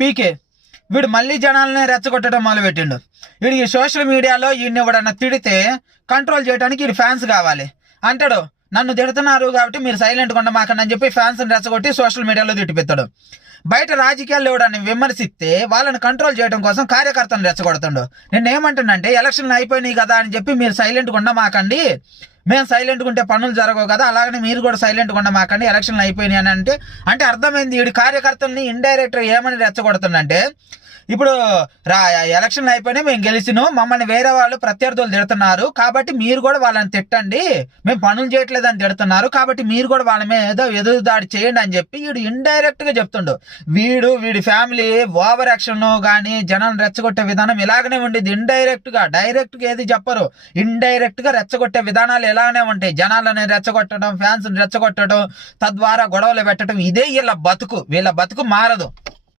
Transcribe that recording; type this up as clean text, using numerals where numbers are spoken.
పీకే వీడు మళ్ళీ జనాలనే రెచ్చగొట్టడం మొదలుపెట్టిండు. వీడికి సోషల్ మీడియాలో ఈయన ఎవడన్నా తిడితే కంట్రోల్ చేయడానికి వీడి ఫ్యాన్స్ కావాలి అంటాడు. నన్ను తిడుతున్నారు కాబట్టి మీరు సైలెంట్గా ఉండమాకండి అని చెప్పి ఫ్యాన్స్ని రెచ్చగొట్టి సోషల్ మీడియాలో తిట్టిపెత్తాడు. బయట రాజకీయాల్లో ఎవడని విమర్శిస్తే వాళ్ళని కంట్రోల్ చేయడం కోసం కార్యకర్తలను రెచ్చగొడుతుండు. నేను ఏమంటున్నానంటే ఎలక్షన్లు అయిపోయినాయి కదా అని చెప్పి మీరు సైలెంట్గా ఉండమాకండి, మేము సైలెంట్గా ఉంటే పనులు జరగవు కదా, అలాగని మీరు కూడా సైలెంట్గా ఉండమాకండి, ఎలక్షన్లు అయిపోయినాయి అని అంటే అర్థమైంది. వీడి కార్యకర్తల్ని ఇండైరెక్ట్గా ఏమని రెచ్చగొడుతుందంటే, ఇప్పుడు ఎలక్షన్లు అయిపోయినాయి, మేము గెలిచినాం, మమ్మల్ని వేరే వాళ్ళు ప్రత్యర్థులు తిడుతున్నారు కాబట్టి మీరు కూడా వాళ్ళని తిట్టండి, మేము పనులు చేయట్లేదని తిడుతున్నారు కాబట్టి మీరు కూడా వాళ్ళ మీద ఏదో ఎదురుదాడి చేయండి అని చెప్పి వీడు ఇండైరెక్ట్గా చెప్తుండు. వీడి ఫ్యామిలీ ఓవర్ యాక్షన్ కానీ జనాలను రెచ్చగొట్టే విధానం ఇలాగనే ఉండేది. డైరెక్ట్గా ఏది చెప్పరు, ఇండైరెక్ట్గా రెచ్చగొట్టే విధానాలు ఎలాగనే ఉంటాయి. జనాలని రెచ్చగొట్టడం, ఫ్యాన్స్ని రెచ్చగొట్టడం, తద్వారా గొడవలు పెట్టడం, ఇదే వీళ్ళ బతుకు మారదు.